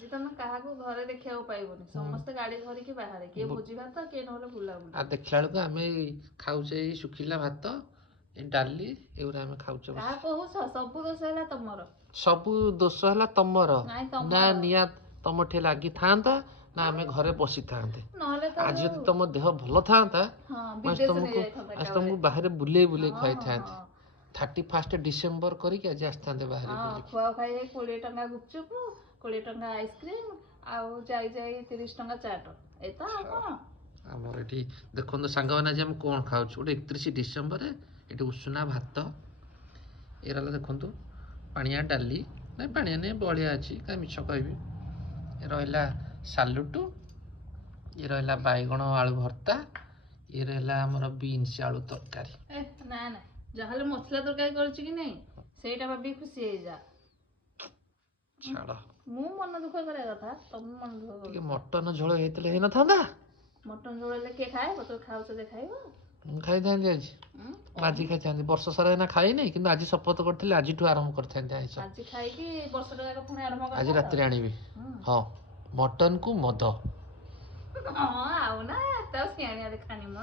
ଆଜି ତମେ କାହାକୁ ଘରେ ଦେଖିବାକୁ ପାଇବନି, ସମସ୍ତେ ଗାଡି ଧରିକି ବାହାରେ, କିଏ ଭୋଜି ଭାତ କିଏ ନହେଲେ ବୁଲାବୁଲି। ଆଉ ଦେଖିଲା ବେଳକୁ ଆମେ ଖାଉଛେ ଏଇ ଶୁଖିଲା ଭାତ, ଏଇ ଡାଲି, ଏଗୁରା ଆମେ ଖାଉଛେ। କାହା କହୁଛ? ସବୁ ଦୋଷ ହେଲା ତମର। ସବୁ ଦୋଷ ହେଲା ତମର। ନାଇଁ ନା ତମର। ନିଆଁ ତମଠି ଲାଗିଥାନ୍ତା ନା ଆମେ ଘରେ ବସିଥାନ୍ତେ। ନହେଲେ ତ ଆଜି ଯଦି ତମ ଦେହ ଭଲ ଥାନ୍ତା ବିଦେଶ ଆଜି ତମକୁ ବାହାରେ ବୁଲେଇ ବୁଲେଇ ଖୁଆଇଥାନ୍ତି। 31 ଡିସେମ୍ବର କରିକି ଆଜି ଆସିଥାନ୍ତେ ବାହାରେ ବୁଲିକି। ଖୁଆ ଖାଇ 20 ଟଙ୍କା ଗୁପଚୁପ, 20 ଟଙ୍କା ଆଇସ୍କ୍ରିମ, ଆଉ ଯାଇ 30 ଟଙ୍କା ଚାଟ। ଏଇତ ଆଉ କଣ? ଆମର ଏଠି ଦେଖନ୍ତୁ ସାଙ୍ଗମାନେ, ଆଜି ଆମେ କ'ଣ ଖାଉଛୁ? ଗୋଟେ 31 ଡିସେମ୍ବରରେ ଏଠି ଉଷୁନା ଭାତ, ଏରା ହେଲା ଦେଖନ୍ତୁ ପାଣିଆ ଡାଲି, ନାଇଁ ପାଣିଆ ନାଇଁ ବଳିଆ ଅଛି, କାହିଁ ମିଛ କହିବି। ଏ ରହିଲା ସାଲୁଟୁ, ଇଏ ରହିଲା ବାଇଗଣ ଆଳୁ ଭର୍ତ୍ତା, ଇଏ ରହିଲା ଆମର ବିନ୍ସ ଆଳୁ ତରକାରୀ। ନା ନା, ଯାହାହେଲେ ମସଲା ତରକାରୀ କରିଛି କି ନାଇଁ ସେଇଟା ଭାବିକି ଖୁସି ହେଇଯା। ଛାଡ଼, ମୁଁ ମନ ଦୁଃଖ କରିବା କଥା, ତମେ ମନ ଦୁଃଖ କର। ଟିକେ ମଟନ ଝୋଳ ହେଇଥିଲେ ହେଇନଥାନ୍ତା? ମଟନ ଝୋଳ ହେଲେ କିଏ ଖାଏ? ତମେ ଖାଉଛ ଯେ ଖାଇବ। ମୁଁ ଖାଇଥାନ୍ତି ଆଜି, ଆଜି ଖାଇଥାନ୍ତି। ବର୍ଷ ସାରା ଏଇନା ଖାଇନି, କିନ୍ତୁ ଆଜି ଶପଥ କରିଥିଲି ଆଜିଠୁ ଆରମ୍ଭ କରିଥାନ୍ତି ଆଇଁଷ। ଆଜି ଖାଇକି ବର୍ଷଟା ଯାକ ପୁଣି ଆରମ୍ଭ କରିଥାନ୍ତ। ଆଜି ରାତିରେ ଆଣିବି। ହଁ, ମଟନକୁ ମଦ। ହଁ ଆଉ ନା, ଏତେ ଆଉ ସିଆଣିଆ ଦେଖାନି ମ।